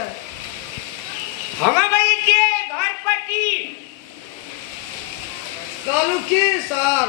छियै? हम भाई के घर पट्टी कहलू की सर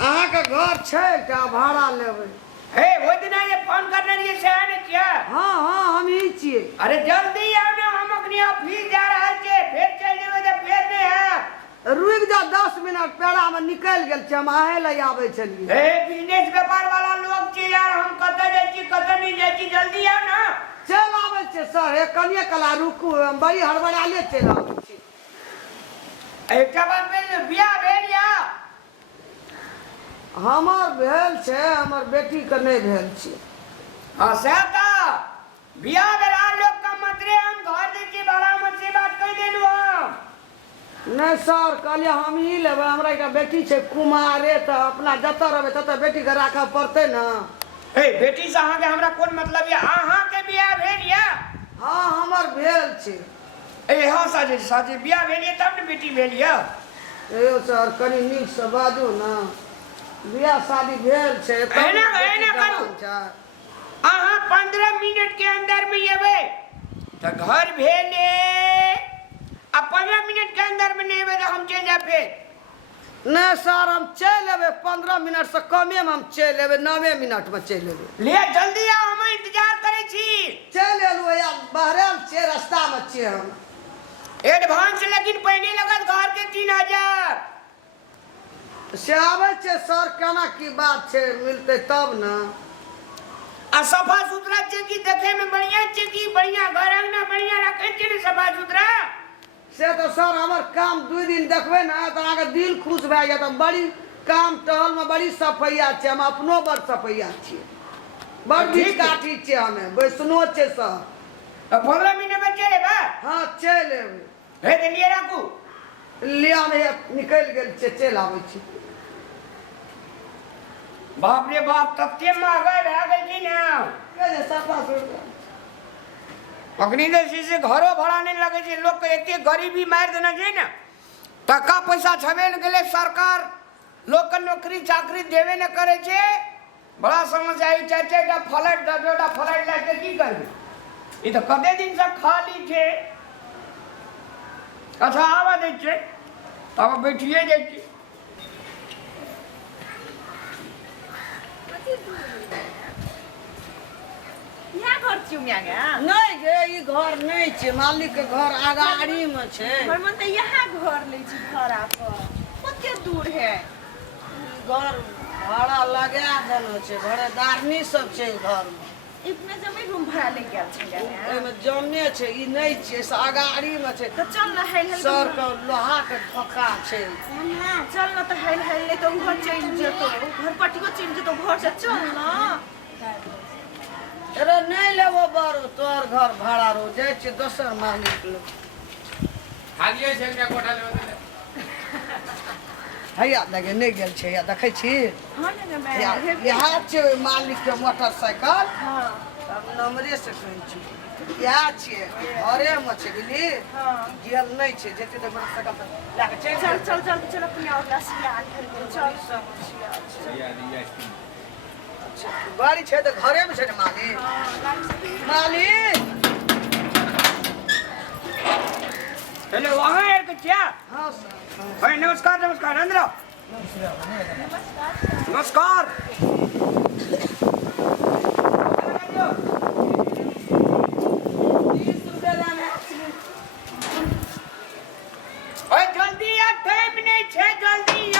अहाँके घर छै क्या भाड़ा लेबै? हे वो दिन ये फोन करने लिए से आने क्या? हाँ हाँ हम ही छियै। अरे जल्दी आओ ना, हम अपनी ऑफिस जा रहा छे, फिर चल जेबे तो फिर नहीं है। रुक जा 10 मिनट पेड़ा में निकल गेल छै, हम अहे ले आबै छलियै। हे बिजनेस व्यापार वाला लोग छे यार, हम कत जाई छी कत नहीं जाई छी, जल्दी आओ ना। चल आबै छै सर, एक कनिए कला रुकू, हम बड़ी हड़बड़ाले चल आबै छी। एकटा बात में बियाह भेल या? हमर भेल छै, हमर बेटी के नहीं भेल छै। हां से त बियाह भेला लोग का मतरे हम घर दे के बड़ा मत से बात कह देलु हम। नहीं सर कहलिए हम ही लेबै, हमरा एकटा बेटी छै कुमारे, तो अपना जतऽ रहबै ततऽ बेटी के राखऽ पड़तै ना। ए बेटी से अहाँ के हमरा कोन मतलब या? अहाँ के बियाह भेल या? हाँ हमर भेल छै। ए हां साजे साजे बियाह भेल या तब न बेटी भेल या। ए सर कनी नीक से बाजू ना, बियाह शादी भेल छै एना करू। अहाँ 15 मिनट के अंदर में येबे तो घर भेले, अब 15 मिनट के अंदर में नहीं येबे तो हम चल जा फिर। नहीं सर हम चल एबै, 15 मिनट से कमे में हम चल एबै, 9 मिनट में चल एबै। ले जल्दी आओ, हम इंतजार करे छी। चल एलु या बहरे में छे, रास्ता में छे हम। एडवांस लेकिन पहले लगत घर के 3000 से आबै छे सर, केना की बात छे, मिलते तब ना। आ सफा सुथरा छे कि देखे में बढ़िया छे कि बढ़िया घर अंगना बढ़िया रखे छे ने सफा सुथरा? से तो सर हमर काम 2 दिन देखबे ना तो आगे दिल खुश भए जात। बड़ी काम टहल में बड़ी सफैया छे, हम अपनो बड़ सफैया छियै, बड़ बीच काठी छे, हमें वैष्णो छे सर। अब 15 मिनट में चले बा? हाँ चल एबै। हे लिए राखू लिया में निकल गेल छे, चल आबै छी। बाप रे बाप, तते महंगाई भए गेल छी ना। के जे सफा सुथरा अखनी से घरो भाड़ा नहीं लगे छे, लोग के एते गरीबी मार देना चाहिए ना। टका पैसा छबे न गेले, सरकार लोग के नौकरी चाकरी देवे न करे छे, बड़ा समस्या है। 4-4टा फ्लैट 10-10टा फ्लैट लेके की करबे? ई तो कते दिन से खाली छे। अच्छा आवा दे छे, तब बैठिए जाय छी। यहाँ घर छियौ मिया गे? नहीं गे ई घर नहीं छे, मालिक के घर अगाड़ी में छे। घर में तो यहाँ घर ले छी भाड़ा पर, कते दूर है? घर भाड़ा लगा देने छे, भाड़ेदारनी सब छे घर में। इतने जमीन रूम भाड़ा ले गेल छै एमे जमे छे, ई नहीं छे, से अगाड़ी में छे। तो चल ना हेल हेल सर के लोहा के ठोका छे। चल ना तो हेल हेल ले तो घर चल जेतो, घर पटियो चल जेतो घर से, चल ना। अरे नहीं लेबो बारो, तोर घर भाड़ा रो जाय छे दोसर मालिक लोग। खालिए छै एकटा कोठा लेबे। हैया लगे नहीं गेल छे, या देखै छी हां ना मैं यहाँ छे मालिक के मोटरसाइकिल। हां अब नंबरे से कहै छी यहाँ छे, घरे में छे बुझली। हां गेल नहीं छे, जेते तो मोटरसाइकिल लाके चल चल चल चल चल अपने और रसिया घर के चल समस्या छे। अच्छा गाड़ी छे तो घरे में छे ना मालिक? मालिक हेलो वहां है कि क्या? हाँ सर। भाई नमस्कार नमस्कार, अंदर आओ। नमस्कार। ओए जल्दी आ, टाइम नहीं छे, जल्दी आ।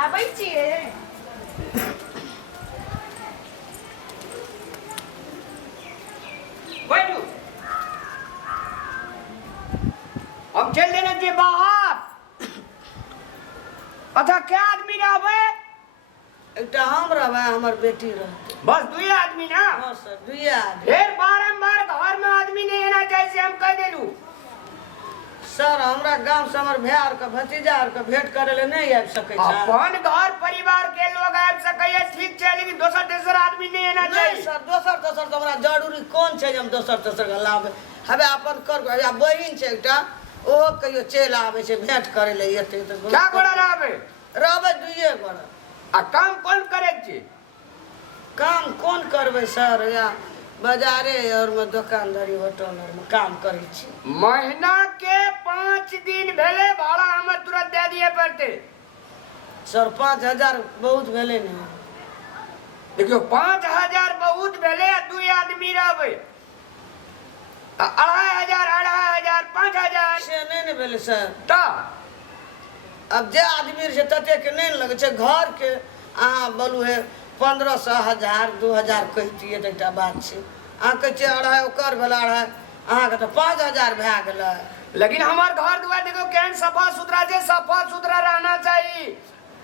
आबै छियै। बैठू। हम चल देना चाहिए बाहर। अच्छा क्या आदमी रहबे? एकटा हम रहबै, हमर बेटी रहतै। बस 2 आदमी ना? हाँ सर 2 आदमी। फिर बारंबार घर में आदमी नहीं आना चाहिए से हम कह देलू। सर हमरा गांव से हमर भाई और के भतीजा और के भेंट करे ले नहीं आबि सकै छै। अपन घर परिवार के लोग आबि सकैए ठीक छै, लेकिन दोसर तेसर आदमी नहीं आना नहीं चाहिए। सर दोसर तेसर तो हमरा जरूरी कोन छै जे हम दोसर तेसर के लाबे। हबे अपन कर या बहिन छै एकटा, ओहो कहियो चलि आबै छै भेंट करे ले एते तो। क्या गोड़ा रहबे? रहबै 2 गोड़ा। आ काम कौन करे छे? काम कोन करबै सर, या बाजारे और में दुकानदारी होटल और में काम करै छी। महीना के 5 दिन भेले भाड़ा हमें तुरंत दे दिए पड़ते। सर 5000 बहुत भेले ने। देखियो 5000 बहुत भेले, 2 आदमी रहबे 2500 5000 से नहीं ने भेले सर। तो अब जे आदमी से तते के नहीं लगे छे घर के अहाँ बोलू है 1500 1000 2000 कहतिए त एकटा बात छे। अहाँ कहे छे अढ़ाई ओकर भेला अढ़ाई अहाँ के तो 5000 भए गेलै। लेकिन हमार घर दुआर देखो केहन सफा सुथरा छे, सफा सुथरा रहना चाहिए।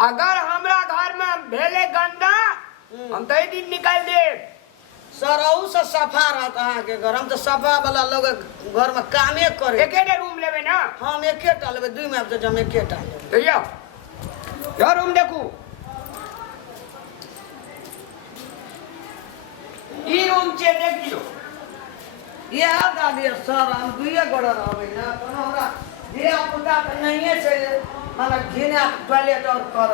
अगर हमरा घर में भेले गंदा हम तई दिन निकाल दे। सर अहू से सफा रहत अहाँ के घर। हम तो सफा वाला लोग घर में कामे करे। एकेडे रूम लेबे ना। हम एकेटा लेबे 2 में तो हम एकेटा लेबे। तो यो रूम देखू, ई रूम छे देखियो। यह दादी सर हम 2 गोड़ा रहबे ना कोनो हमरा धिया पुता के नहिए छै माने घिना टॉयलेट और कर।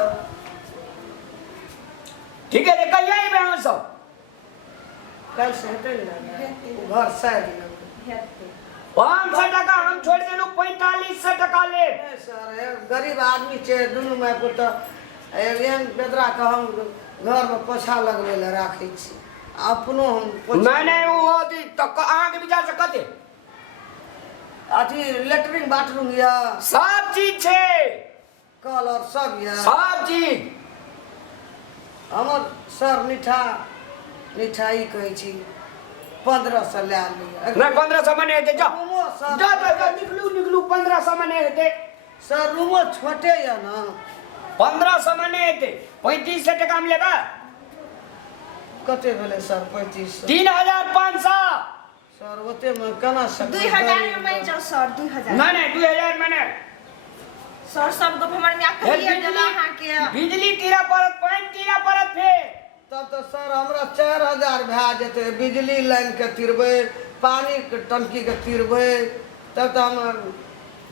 ठीक है रे, कहिया आइबे हम सब? कल से हेतै ना घर साइड 500 टका हम छोड़ देलू, 4500 टका ले। सर गरीब आदमी छे दुनू में को तो एहन बेदरा के हम घर में पोछा लगबे ले राखै छी। अपनो हम पोछा मैंने वो दी तक आग विचार से कते अथी लेटरिन बाथरूम या सब चीज छे, कल और सब या सब चीज। हमर सर मिठाई कहै छी 1500 ले लिया। ना 1500 मने हेते जा रूमो सर जा जा निकलू 1500 मने हेते। सर रूमो छोटे या ना 1500 मने हेते। 3500 टका में लेबा। कते भेले सर 3500 3500। सर ओते में केना सकबै? 2000 में मैं जाओ सर 2000। ना 2000 मने सर सब गप हमर में कहिए देला हां के बिजली कीड़ा परत, पानी कीड़ा परत फे। तब तो सर हमरा 4000 भए जेते। बिजली लाइन के तिरबै, पानी के टंकी के तिरबै, तब तो हम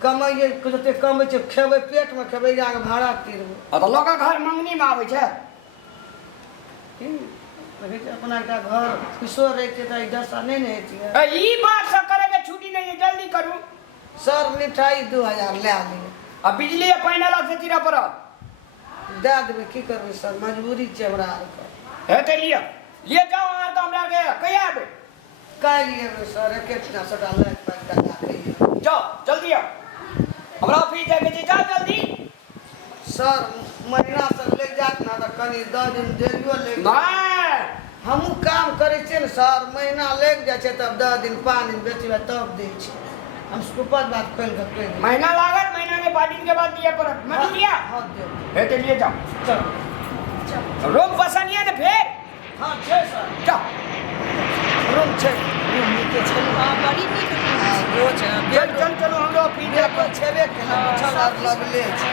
कमाइए जते कमै छै खेबै पेट में खेबै या भाड़ा तिरबै। अब तो लोग घर मंगनी में आवे छे। लगे छै अपना एकटा घर किशोर रहते तो ई दशा नहीं ने हेती। ई बात से करे के छुट्टी नहीं है, जल्दी करू। सर मिठाई 2000 ले लियो। अब बिजली या पानी अलग से तीरा परत दे देबै की करबै सर मजबूरी छै हमरा आरके। हेते लिया लिए जाओ आर तो हमरा के कहिया आबे? काल्हि एबै सर एकेठना सटा लाइट पाइप का कहिए। जाओ जल्दी आओ, हमरा ऑफिस जाके छै, जाओ जल्दी। सर महीना से ले जात ना तो कनी 10 दिन देरियो ले। नहीं हमहू काम करे छियै ने सर महीना लग जाए छै तब 10 दिन 5 दिन बेचबै तब दै छै। हम सुपर बात खोल के कह दी। महीना लागत, महीना के 5 दिन के बाद दिया परत। मैं दिया हां दे हेते लिए जाओ। चल रूम पसंद है तो फिर हां छै सर जाओ। रूम छै रूम नीचे छै। हां बड़ी नीक वो छै चल चल चलो हम लोग ऑफिस बेड पर छेबे केना छल लगले छै।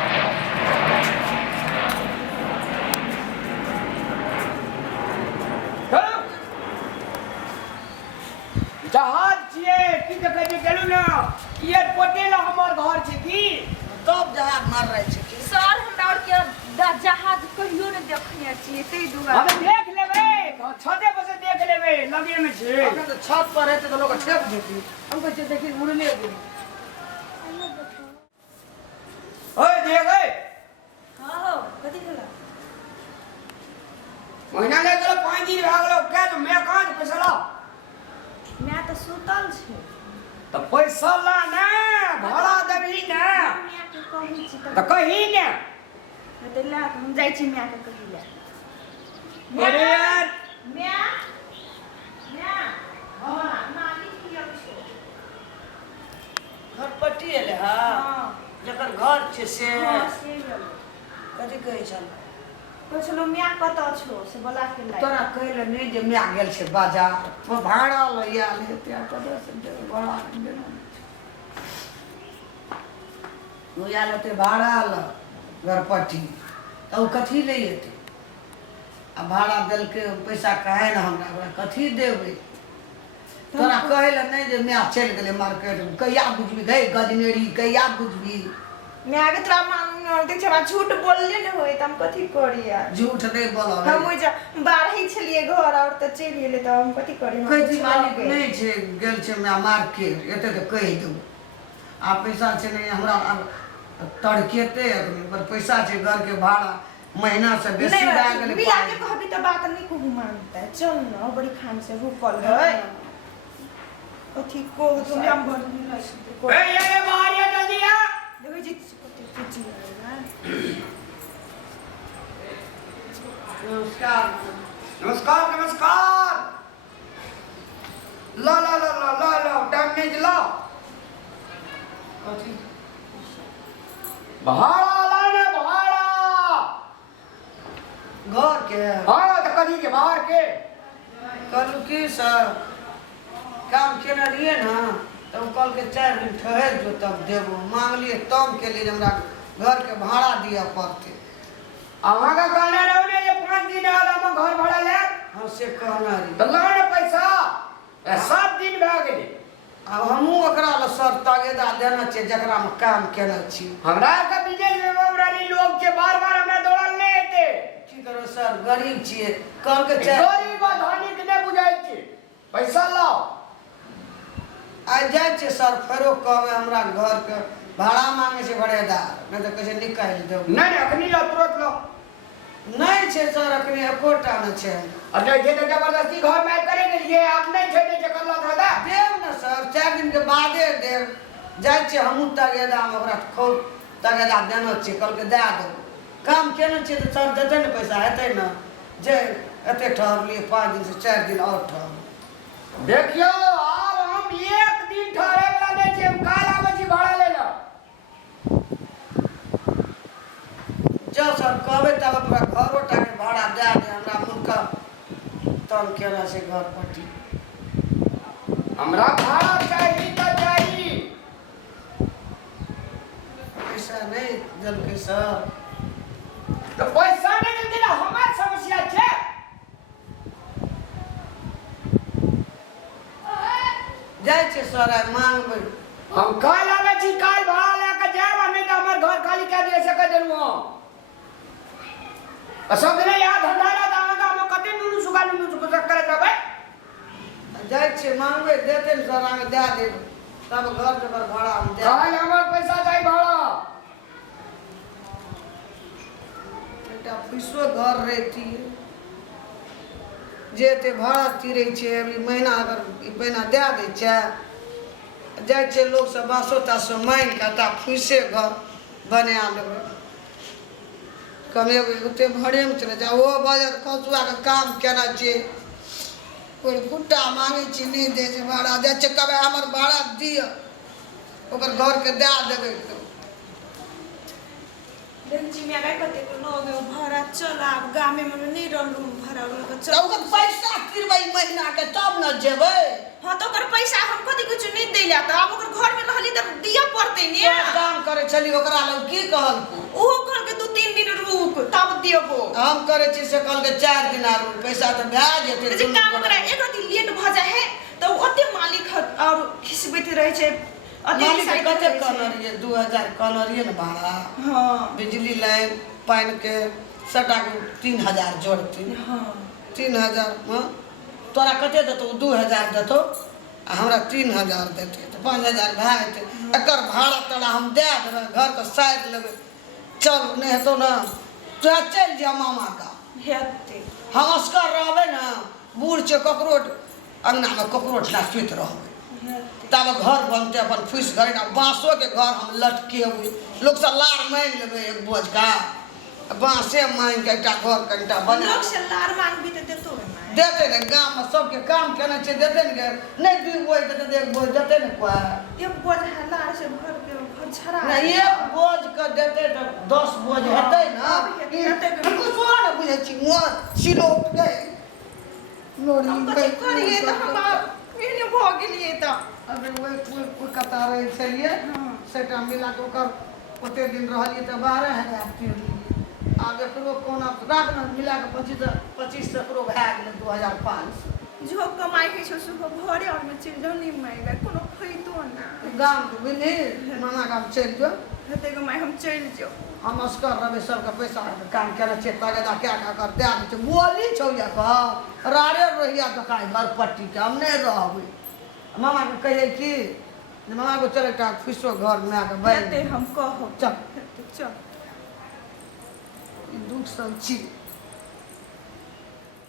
जहाज छिए की कहै छै चलू ना एयरपोर्टे ला हमर घर छै की तब जहाज मार रहे छै कि सर हमरा और के जहाज कहियो ने देखने छी तै दुआ। हम देख लेबै, छते पर से देख लेबै, लगे में छै। अगर तो छत पर रहते तो लोग ठेक देती। हम कहै छै देखी उड़ने गेल। ओए देख ओए हां हो कथि भेला? महीना ले गेलो 5 दिन भए गेलो के तो मैं कहां से पैसा ला? मैं तो सुतल छी। तो पैसा ला ना, भाड़ा देबी ना। मैं के कहै छी तो कही ना। त ला हम जाय छी मैं के कहि ले। अरे यार मैं हां नानी की अछि। घर पट्टी एले हां हां जकर घर छै से हां से गेल। कथि कहै छल? कहलो मैं कत छो से बोला के लाई। तोरा कहले नहीं जे मैं गेल छै बाजार वो भाड़ा लइया लेते कतऽ से दे भाड़ा देना वो या लेते भाड़ा ल घर पट्टी तो उ कथी ले जेते? आ भाड़ा देल के पैसा काहे ना हमरा कथी देबै? तोरा कहले नहीं जे मैं चल गेले मार्केट में कहिया बुझबी गई गजनेरी कहिया बुझबी? मैं आगे तोरा मान देख छरा झूठ बोलले ने होय त हम कथि करिया? झूठ नहीं बोलो हम ओइ जा बारही छलिए घर और त चलि गेलै त हम कथी करी कहै छी मालिक नहीं छे गेल छे मैं मार्केट एते तो कह दू आ पैसा छे नहीं हमरा तड़केते पर पैसा छे घर के भाड़ा महीना से बेसी नहीं भए गेलै मिला के कहबी त बात नहीं को मानता है चल न बड़ी खान से रुकल है कथी को तुम हम भर ए ये बाहर आ जल्दी आ देखो जी कथी कुछ नमस्कार नमस्कार नमस्कार ला ला ला ला ला ला टाइम नहीं ला कथी भाड़ा लाने भाड़ा घर के हाँ तो कभी के बाहर के कहलू की सर काम केने रहिए ना तब कल के 4 दिन ठहर जो तब देबो मांगलिए तब के लिए हमरा घर के भाड़ा दिया पड़ते अहाँ का कहना रहो ने ये 5 दिन बाद हम घर भाड़ा ले हाँ से कहना रही तो लाने पैसा 7 दिन भए गेलै अब हमहूँ ओकरा ला सर तगेदा देना छै जकरा में काम केने छी हमरा के विदेश में बमरानी लोग के बार-बार हमरा दौड़ल नहीं हेते की करो सर गरीब छिए कल के 4 गरीब धनिक ने बुझाई छै पैसा लाओ आ जाए छे सर फेरो कहबे हमरा घर के भाड़ा मांगे छै बड़ेदार नहीं तो कैसे निकाल देब नहीं अखनी ला तुरंत लो नहीं छे सर अखनी एकोटा न छै अरे जे तो जबरदस्ती घर में करे के लिए आप नहीं छे जे करला था देव न सर 4 दिन के बादे देव जाए छे हमहूँ तगेदा में ओकरा खूब तगेदा देना छै कल के दे देब काम केने छै तो सर देते न पैसा हेतै न जे एते ठहरलिए 5 दिन से 4 दिन और ठहर देखियो अब हम 1 दिन ठहरे वाला नहीं छे हम काल आवे छी भाड़ा ले लो जो सर कहबे तब अपना घरोटा के भाड़ा दे दे हमरा मुनका तब केना से घर पट्टी हमरा भाड़ा चाहिए तो चाहिए पैसा नहीं देलकै सर तो पैसा नहीं देलकै ना हमार समस्या छे जाए छे सर आइ मांगबै हम काल आवे छी काल भाड़ा लेके जाब नहीं तो हमर घर खाली कर दे सके देलु सब दिन याद धंधा ना आगा हम कते नुनु सुगा करे जबै जाए छे मांगबै देते न सर आगे दे देब तब घर के भाड़ा हम दे काल हमर पैसा चाहिए भाड़ा एकटा पैसो घर रहती जे एते भाड़ा तीरै छै अभी महीना अगर ई महीना दे दै छै जाए छे लोग सब बासो तासो मांगि के ता फुसे घर बना लेबै कमेबै ओते भरे में चले जा ओ बाजार खसुआ के काम केना छै कोई फुट्टा मांगे छी नहीं दे छै भाड़ा दे छै कबे हमर भाड़ा दिय ओकर घर के दे देबै जी में आगे कते को लोग भाड़ा चला गामे में नहीं रहलू भाड़ा लोग चल ओकर पैसा किरबै महीना के तब न जेबै हां तो ओकर पैसा हम कथी कुछ नहीं देला त अब ओकर घर में रहली त दिया पड़ते ने काम करे छली ओकरा लग की कहलकू ओहो कहल के 2-3 दिन रुक तब दियबो हम करे छी से कल के 4 दिन आरू पैसा तो भए जेतै जे काम करे एक रति लेट भ जाए है तो ओते मालिक और खिसबैत रहे छै मालिक कते कहलर ये 2000 कहलर ये न भाड़ा हां बिजली लाइन पानी के सटा के 3000 जोड़ती हां 3000 में तोरा कते देतो 2000 देतो आ हमरा 3000 देते तो 5000 भए जेतै एकर भाड़ा तोरा हम दे देबै घर के साइड लेबै चल नहीं हेतौ ना तोरा चल जा मामा का हेते हम असकर रहबै ना बूढ़ छै ककरो अंगना में ककरो ठा सुत रहबै तब घर बनते अपन फुस घर ना बांसों के घर हम लटके हुए लोग से लार मांग लेबै एक बोझ का बांसे मांग के एकटा घर कनिटा बना लोग से लार मांग भी तो देतो है ना देते ने गांव में सबके काम केना छै देते ने नहीं 2 बोझ देते एक बोझ देते ने कोई एक बोझ है लार से भर के घर छरा नहीं एक बोझ के देते तो 10 बोझ हेतै ना कुछो न बुझै छी मुआ सिलोट गए लोरी कथी करिए त हम एने भ गेलिए त अबे कोई कतार रहे छलिए सेटा मिला के ओकर ओते दिन रहलिए त 12000 तीर आब एकरो कोना रात में मिला के 25 एकरो भए गेलै 2500 जो कमाई के छो सुबह भरे और में चल जाओ नहीं माई कोनो खइतो ना गांव के बिनी मामा गांव चल जो हेते के माई हम चल जाओ हम असकर रहे सबके पैसा काम केना छै तगेदा क्या कर दे दे बोली छौ या का रारे रहिया तो का घर पट्टी के हम नहीं रहबै मामा के कहिए कि जे मामा को चल एकटा फिसो घर में आके बैठ हेतै हम कहब चल चल दुख सब छी